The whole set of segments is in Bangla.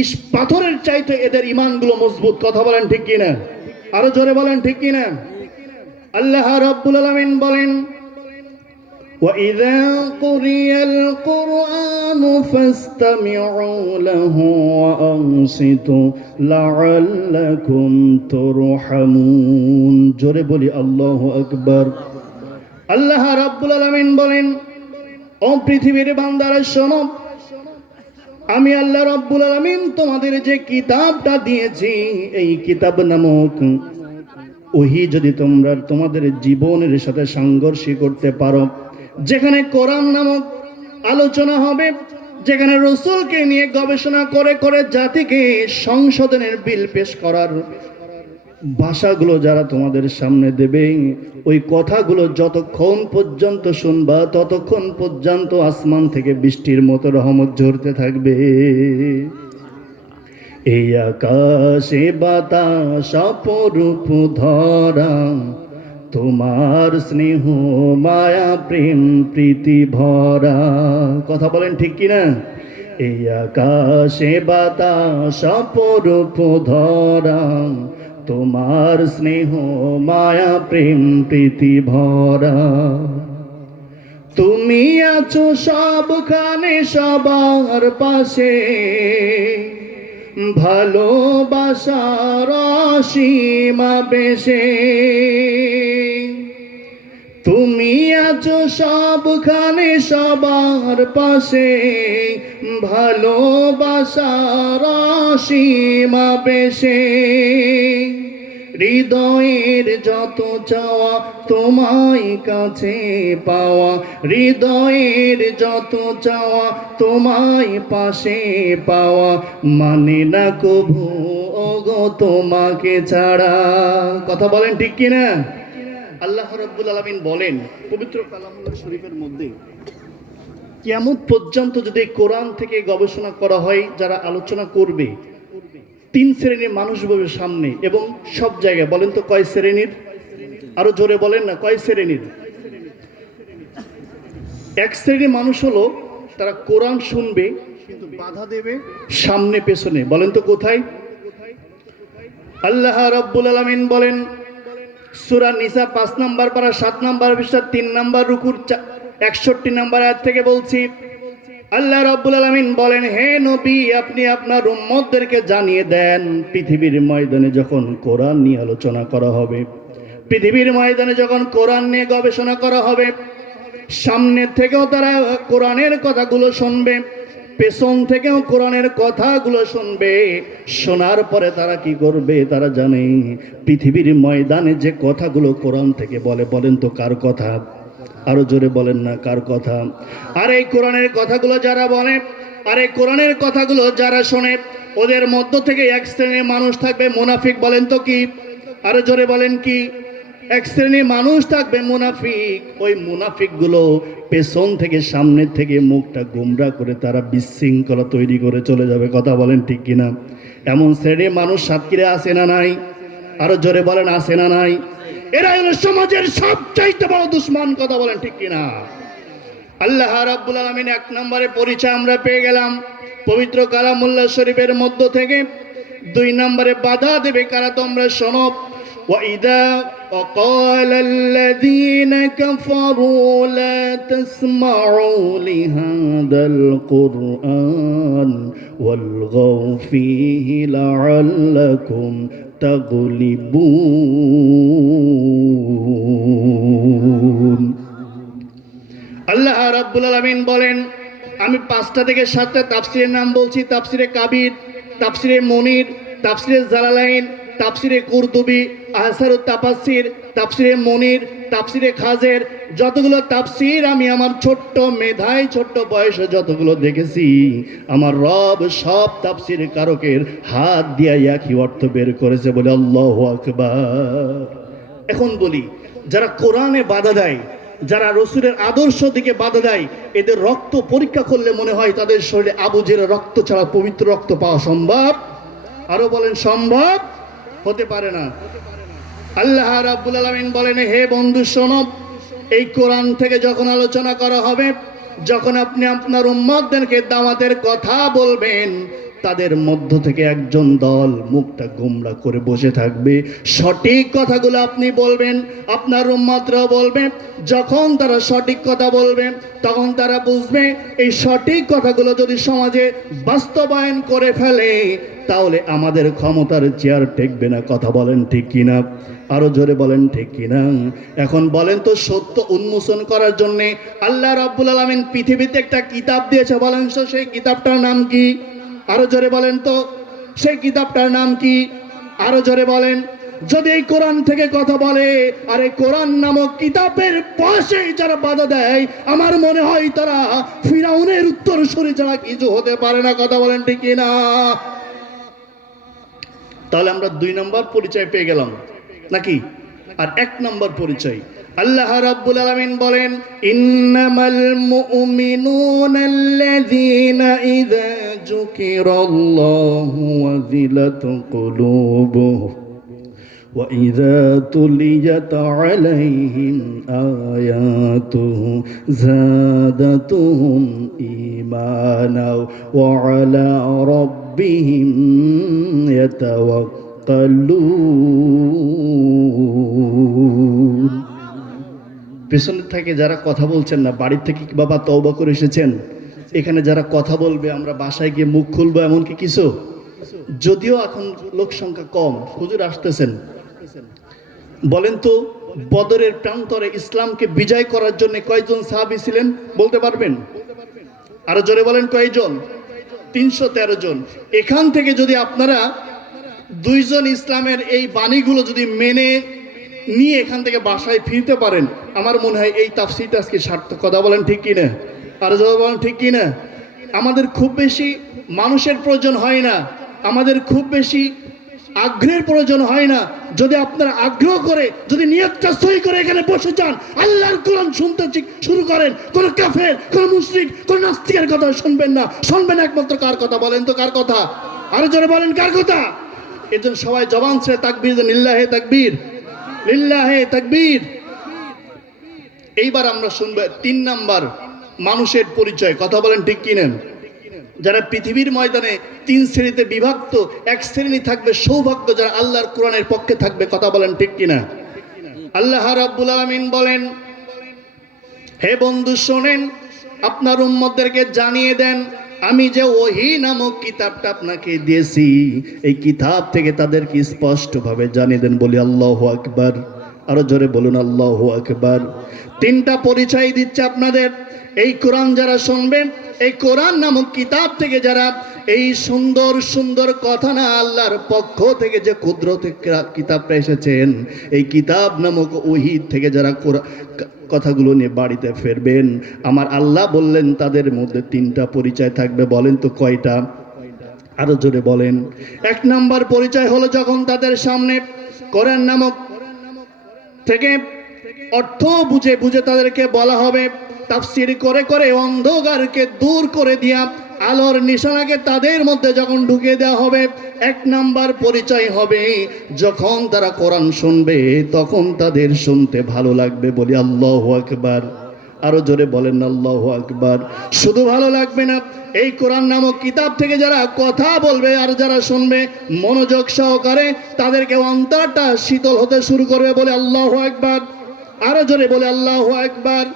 ইস পাথরের চাইতে এদের ঈমানগুলো মজবুত। কথা বলেন ঠিক কিনা? আরো জোরে বলেন ঠিক কিনা? আল্লাহ রাব্বুল আলামিন বলেন, وَإِذَا قُرِئَ الْقُرْآنُ فَاسْتَمِعُوا لَهُ وَأَنصِتُوا لَعَلَّكُمْ تُرْحَمُونَ। জোরে বলি আল্লাহু আকবার। আল্লাহ রাব্বুল আলামিন বলেন, ও পৃথিবীর বান্দারা শোনো, আমি আল্লাহ রাব্বুল আলামিন তোমাদের যে কিতাবটা দিয়েছি, এই কিতাব নামক ওহী যদি তোমরা তোমাদের জীবনের সাথে সাংঘর্ষী করতে পারো, যেখানে কোরআন নামক আলোচনা হবে, যেখানে রাসূলকে নিয়ে গবেষণা করে করে জাতিকে সংশোধনের বিল পেশ করার ভাষাগুলো যারা তোমাদের সামনে দেবে, ওই কথাগুলো যতক্ষণ পর্যন্ত শুনবা ততক্ষণ পর্যন্ত আসমান থেকে বৃষ্টির মতো রহমত ঝরতে থাকবে। এই আকাশে বাতাস অপরূপ ধরা, তোমার স্নেহ মায়া প্রেম প্রীতি ভরা। কথা বলেন ঠিক কিনা? এই আকাশে বাতাস অপরূপ ধরা, তোমার স্নেহ মায়া প্রেম প্রীতি ভরা। তুমি আছো সবখানে সবার পাশে, ভালোবাসার অসীম আবেশে। তুমি আছো সবখানে সবার পাশে, ভালোবাসার অসীম আবেশে। হৃদয়ের যত চাওয়া তোমায় কাছে পাওয়া, হৃদয়ের যত চাওয়া তোমায় পাশে পাওয়া, মানে না কভু ওগো তোমাকে ছাড়া। কথা বলেন ঠিক কিনা? আল্লাহ রাব্বুল আলামিন বলেন পবিত্র কালামুল্লাহ শরীফের মধ্যে, কিয়ামত পর্যন্ত যদি কোরআন থেকে গবেষণা করা হয়, যারা আলোচনা করবে, 3 শ্রেণীর মানুষ বসবে সামনে, এবং সব জায়গায়। বলেন তো কয় শ্রেণীর? আরো জোরে বলেন না, কয় শ্রেণীর? এক শ্রেণীর মানুষ হলো তারা কোরআন শুনবে কিন্তু বাধা দেবে সামনে পেছনে। বলেন তো কোথায়? আল্লাহ রাব্বুল আলামিন বলেন সূরা নিসা 5 নম্বর পারা 7 নম্বর পৃষ্ঠা 3 নম্বর রুকুর 61 নম্বর আয়াত থেকে বলছি। আল্লাহ রাব্বুল আলামিন বলেন, হে নবী, আপনি আপনার উম্মতদেরকে জানিয়ে দেন, পৃথিবীর ময়দানে যখন কোরআন নিয়ে আলোচনা করা হবে, পৃথিবীর ময়দানে যখন কোরআন নিয়ে গবেষণা করা হবে, সামনে থেকেও তারা কোরআনের কথাগুলো শুনবে, পেছন থেকেও কোরআনের কথাগুলো শুনবে। শোনার পরে তারা কি করবে? তারা জানে পৃথিবীর ময়দানে যে কথাগুলো কোরআন থেকে বলে, বলেন তো কার কথা? আরো জোরে বলেন না, কার কথা? আর এই কোরআনের কথাগুলো যারা বলে, আর এই কোরআনের কথাগুলো যারা শোনে, ওদের মধ্য থেকে এক শ্রেণীর মানুষ থাকবে মুনাফিক। বলেন তো কি? আরো জোরে বলেন কি? এক শ্রেণীর মানুষ থাকবে মুনাফিক। ওই মুনাফিকগুলো পেছন থেকে সামনের থেকে মুখটা গোমরা করে তারা বিশৃঙ্খলা তৈরি করে চলে যাবে। কথা বলেন ঠিক কিনা? এমন শ্রেণীর মানুষ সাতক্ষীরায় আছে না নাই? আরো জোরে বলেন, আছে না নাই? এরা হলো সমাজের সবচাইতে বড় দুশমন। কথা বলেন ঠিক কিনা? আল্লাহ রাব্বুল আলামিন 1 নম্বরে পরিচয় আমরা পেয়ে গেলাম পবিত্র কালামুল্লাহ শরীফের মধ্য থেকে। 2 নম্বরে বাধা দেবে কারা? তোমরা শোনো, وَإِذَا وَقَالَ الَّذِينَ كَفَرُوا لَا تَسْمَعُوا لِهَذَا الْقُرْآنِ وَالْغَوْا فِيهِ لَعَلَّكُمْ تَغْلِبُونَ। আল্লাহ রাব্বুল আলামিন বলেন, আমি 5টা থেকে 7টা তাফসীরের নাম বলছি। তাফসীরে কাবির, তাফসীরে মুনির, তাফসীরে জালালাইন, তাফসীরে কুরতুবী, আহসারুত তাফসীর, তাফসীরে মুনির, তাফসীরে খাজের। যতগুলো তাফসীর আমি আমার ছোট্ট মেধায় ছোট্ট বয়সে যতগুলো দেখেছি, আমার রব সব তাফসীর কারকের হাত দিয়ে একই অর্থ বের করেছে। বলে আল্লাহু আকবার। এখন বলি, যারা কোরআনে বাধা দেয়, যারা রসুলের আদর্শ দিকে বাধা দেয়, এদের রক্ত পরীক্ষা করলে মনে হয় তাদের শরীরে আবু জেহেলের রক্ত ছাড়া পবিত্র রক্ত পাওয়া সম্ভব? আরো বলেন, সম্ভব হতে পারে না। আল্লাহ রাব্বুল আলামিন বলেন, হে বন্ধু শোনো, এই কোরআন থেকে যখন আলোচনা করা হবে, যখন আপনি আপনার উম্মতদেরকে দাওয়াতের কথা বলবেন, তাদের মধ্য থেকে একজন দল মুখটা গোমরা করে বসে থাকবে। সঠিক কথাগুলো আপনি বলবেন, আপনার উম্মতরাও বলবে। যখন তারা সঠিক কথা বলবে তখন তারা বুঝবে এই সঠিক কথাগুলো যদি সমাজে বাস্তবায়ন করে ফেলে তাহলে আমাদের ক্ষমতার চেয়ার টেকবে না। কথা বলেন ঠিক কিনা? আরো জোরে বলেন ঠিক কিনা? এখন বলেন তো, সত্য উন্মোচন করার জন্য আল্লাহ রাব্বুল আলামিন পৃথিবীতে একটা কিতাব দিয়েছে, বলেন তো সেই কিতাবটার নাম কি? আরো জোরে বলেন তো, সেই কিতাবটার নাম কি? আরো জোরে বলেন। যদি এই কোরআন থেকে কথা বলে আর এই কোরআন নামক কিতাবের পাশে যারা বাধা দেয়, আমার মনে হয় তারা ফিরাউনের উত্তরসূরি ছাড়া কিছু হতে পারে না। কথা বলেন ঠিক কিনা? তাহলে আমরা 2 নম্বর পরিচয় পেয়ে গেলাম নাকি? আর 1 নম্বর পরিচয় আল্লাহ রাব্বুল আলামিন বলেন, ইন্নামাল মুমিনুনাল্লাযীনা ইযা যুকিরাল্লাহু ওয়াজিলাত কুলুবুহুম ওয়া ইযা তুলিয়াত আলাইহিম আয়াতুহু যাদাতুহুম ঈমানা ওয়া আলা রাব্বিহিম ইয়াতাওয়াক্কালুন। পেছনের থেকে যারা কথা বলছেন না, বাড়ির থেকে কি বাবা তওবা করে এসেছেন? এখানে যারা কথা বলবে আমরা বাসায় গিয়ে মুখ খুলবো এমনকি কিছু? যদিও এখন লোক সংখ্যা কম, হুজুর আসতেছেন। বলেন তো, বদরের প্রান্তরে ইসলামকে বিজয় করার জন্য কয়জন সাহাবী ছিলেন বলতে পারবেন? আরো জোরে বলেন, কয়জন? 313 জন। এখান থেকে যদি আপনারা 2 জন ইসলামের এই বাণীগুলো যদি মেনে নিয়ে এখান থেকে বাসায় ফিরতে পারেন, আমার মনে হয় এই তাফসীরটা আজকে সার্থক। কথা বলেন ঠিক কিনা? আরো জোরে বলেন ঠিক কিনা? আমাদের খুব বেশি মানুষের প্রয়োজন হয় না, আমাদের খুব বেশি আগ্রহের প্রয়োজন হয় না। যদি আপনারা আগ্রহ করে, যদি নিয়তটা সহি করে এখানে বসে যান, আল্লাহর কোরআন শুনতে শুরু করেন, কোন কাফের, কোন মুশরিক, কোন নাস্তিকের কথা শুনবেন না। শুনবেন একমাত্র কার কথা? বলেন তো কার কথা? আরো জোরে বলেন কার কথা? এজন্য সবাই জবান ছেড়ে তাকবীর দেন, লিল্লাহে তাকবীর, লিল্লাহে তাকবীর। এইবার আমরা শুনবো 3 নাম্বার মানুষের পরিচয়। কথা বলেন ঠিক কিনা? যারা পৃথিবীর ময়দানে 3 শ্রেণীতে বিভক্ত, 1 শ্রেণী থাকবে সৌভাগ্য, যারা আল্লাহর কোরআনের পক্ষে থাকবে। কথা বলেন ঠিক কিনা? আল্লাহ রাব্বুল আলামিন বলেন, হে বন্ধু শোনেন, আপনার উম্মতদেরকে জানিয়ে দেন, আমি যে ওহী নামক কিতাবটা আপনাকে দিয়েছি, এই কিতাব থেকে তাদেরকে স্পষ্টভাবে জানিয়ে দেন। বলি আল্লাহু আকবার। আরো জোরে বলুন আল্লাহু আকবার। 3টা পরিচয় দিচ্ছে আপনাদের। এই কোরআন যারা শুনবেন, এই কোরআন নামক কিতাব থেকে যারা এই সুন্দর সুন্দর কথা না, আল্লাহর পক্ষ থেকে যে কুদরতের কিতাবটা এসেছেন, এই কিতাব নামক ওহী থেকে যারা কথাগুলো নিয়ে বাড়িতে ফিরবেন, আমার আল্লাহ বললেন তাদের মধ্যে 3টা পরিচয় থাকবে। বলেন তো কয়টা? আরো জোরে বলেন। 1 নাম্বার পরিচয় হলো, যখন তাদের সামনে কোরআন নামক থেকে অর্থ বুঝে বুঝে তাদেরকে বলা হবে, তাফসীর করে করে অন্ধকারকে দূর করে দিয়া আলোর নিশানাকে তাদের মধ্যে যখন ঢুকিয়ে দেওয়া হবে। 1 নাম্বার পরিচয় হবে, যখন তারা কোরআন শুনবে তখন তাদের শুনতে ভালো লাগবে। বলি আল্লাহু আকবার। আরো জোরে বলেন আল্লাহু আকবার। শুধু ভালো লাগবে না, এই কোরআন নামক কিতাব থেকে যারা কথা বলবে আর যারা শুনবে মনোযোগ সহকারে, তাদেরকে অন্তরটা শীতল হতে শুরু করবে। বলে আল্লাহু আকবার। আরো জোরে বলে আল্লাহু আকবার।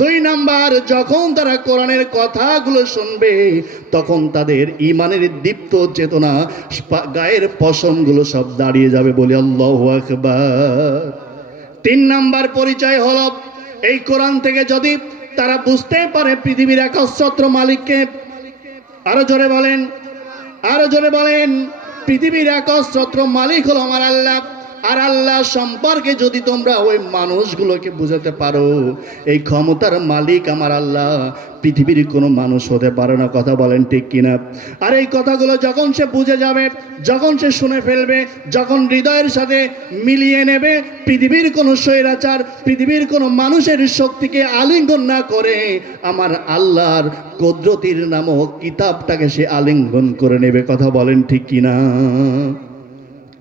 2 নাম্বার, যখন তারা কোরআনের কথাগুলো শুনবে তখন তাদের ঈমানের দীপ্ত চেতনা, গায়ের পশমগুলো সব দাঁড়িয়ে যাবে। বলে আল্লাহু আকবার। 3 নাম্বার পরিচয় হলো, এই কোরআন থেকে যদি তারা বুঝতে পারে পৃথিবীর একচ্ছত্র মালিককে। আরো জোরে বলেন, আরো জোরে বলেন। পৃথিবীর একচ্ছত্র মালিক হলো আমার আল্লাহ। আর আল্লাহ সম্পর্কে যদি তোমরা ওই মানুষগুলোকে বুঝাতে পারো, এই ক্ষমতার মালিক আমার আল্লাহ, পৃথিবীর কোনো মানুষ হতে পারে না। কথা বলেন ঠিক কিনা? আর এই কথাগুলো যখন সে বুঝে যাবে, যখন সে শুনে ফেলবে, যখন হৃদয়ের সাথে মিলিয়ে নেবে, পৃথিবীর কোনো স্বৈরাচার, পৃথিবীর কোনো মানুষের শক্তিকে আলিঙ্গন না করে আমার আল্লাহর কুদরতির নামক কিতাবটাকে সে আলিঙ্গন করে নেবে। কথা বলেন ঠিক কিনা?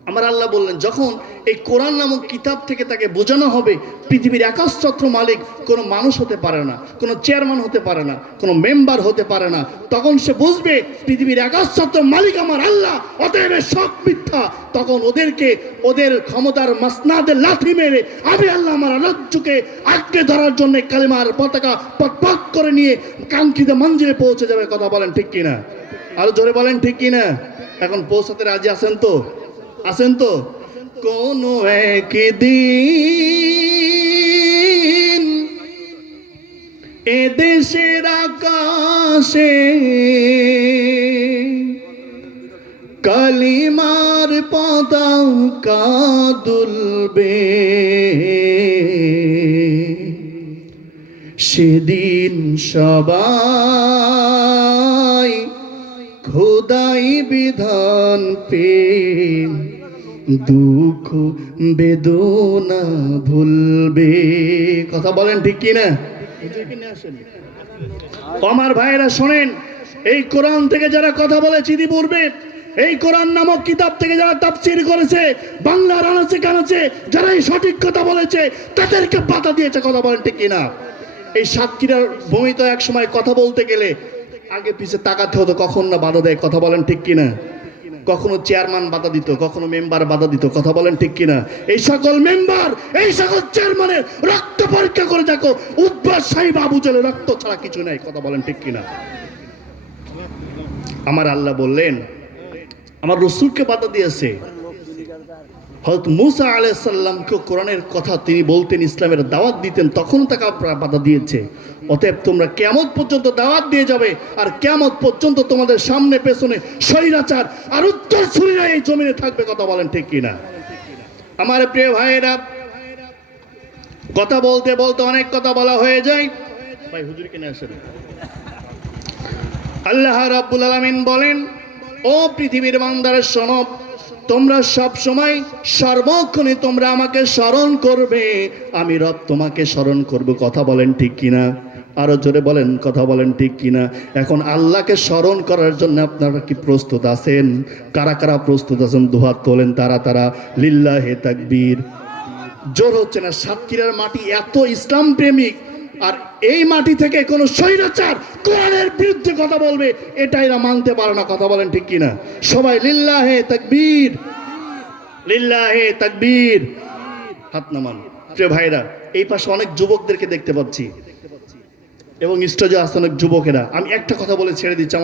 আমার আল্লাহ বললেন, যখন এই কোরআন নামক কিতাব থেকে তাকে বোঝানো হবে পৃথিবীর একাচ্ছত্র মালিক কোনো মানুষ হতে পারে না, কোনো চেয়ারম্যান হতে পারে না, কোনো মেম্বার হতে পারে না। তখন সে বুঝবে পৃথিবীর একাচ্ছত্র মালিক আমার আল্লাহ, অতএব সব মিথ্যা। তখন ওদেরকে ওদের ক্ষমতার মাসনাদে লাথি মেরে আমি আল্লাহ আমার রাজ্যকে আঁকড়ে ধরার জন্য কালিমার পতাকা পট করে নিয়ে কাঙ্ক্ষিত মঞ্জিলে পৌঁছে যাবে। কথা বলেন ঠিক কিনা? আরো জোরে বলেন ঠিক কিনা? এখন পৌঁছাতে রাজি আছেন তো? আছেন তো? কোনো একদিন এদেশের আকাশে কালিমার পতাকা দুলবে, সেদিন সবাই খোদাই বিধান পে দুঃখ বেদনা ভুলবে। কথা বলেন ঠিক কিনা? আমার ভাইরা শোনেন, এই কোরআন থেকে যারা কথা বলেছে ইতিপূর্বে, এই কোরআন নামক কিতাব থেকে যারা তাফসীর করেছে, বাংলার আনাচে কানাচে যারা এই সঠিক কথা বলেছে তাদেরকে বাধা দিয়েছে। কথা বলেন ঠিক কিনা? এই সাতক্ষীরার ভূমিতে এক সময় কথা বলতে গেলে আগে পিছে তাকাতে হতো কখন না বাধা দেয়। কথা বলেন ঠিক কিনা? কখনো চেয়ারম্যান বাধা দিত, কখনো মেম্বার বাধা দিত। কথা বলেন ঠিক কিনা? এই সকল মেম্বার, এই সকল চেয়ারম্যানের রক্ত পরীক্ষা করে দেখো, উদ্বাস সাহেব আবু জেলের রক্ত ছাড়া কিছু নাই। কথা বলেন ঠিক কিনা? আমার আল্লাহ বললেন আমার রসুলকে বাধা দিয়েছে। হযরত মুসা আলাইহিস সালামকে কোরআনের কথা তিনি বলতেন, ইসলামের দাওয়াত দিতেন, তখন তাকে বাধা দিয়েছে। অতএব তোমরা কিয়ামত পর্যন্ত দাওয়াত দিয়ে যাবে, আর কিয়ামত পর্যন্ত তোমাদের সামনে পেছনে স্বৈরাচার আর উত্তরসূরিরা এই জমিনে থাকবে। কথা বলেন ঠিক কিনা? আমার প্রিয় ভাইয়েরা, কথা বলতে বলতে অনেক কথা বলা হয়ে যায়। ভাই হুজুর কিনে আসেন। আল্লাহ রাব্বুল আলামিন বলেন, ও পৃথিবীর বান্দারা শোনো, তোমরা সব সময় সর্বক্ষণে তোমরা আমাকে স্মরণ করবে, আমি রব তোমাকে স্মরণ করব। কথা বলেন ঠিক কিনা? আরো জোরে বলেন, কথা বলেন ঠিক কিনা? এখন আল্লাহকে স্মরণ করার জন্য আপনারা কি প্রস্তুত আছেন? কারা কারা প্রস্তুত আছেন? দুহাত তোলেন তারা তারা। লিল্লাহে তাকবীর। জোর হচ্ছে না। সাতক্ষীরার মাটি এত ইসলাম প্রেমিক, আর এই মাটি থেকে কোন স্বৈরাচার কোরআনের বিরুদ্ধে কথা বলবে এটা এরা মানতে পারে না। কথা বলেন ঠিক কিনা? সবাই লিল্লাহে তাকবীর, লিল্লাহে তাকবীর। হাত নামান। প্রিয় ভাইরা, এই পাশে অনেক যুবকদেরকে দেখতে পাচ্ছি এবং স্টেজে আসছে অনেক যুবকেরা। আমি একটা কথা বলে ছেড়ে দিচ্ছি।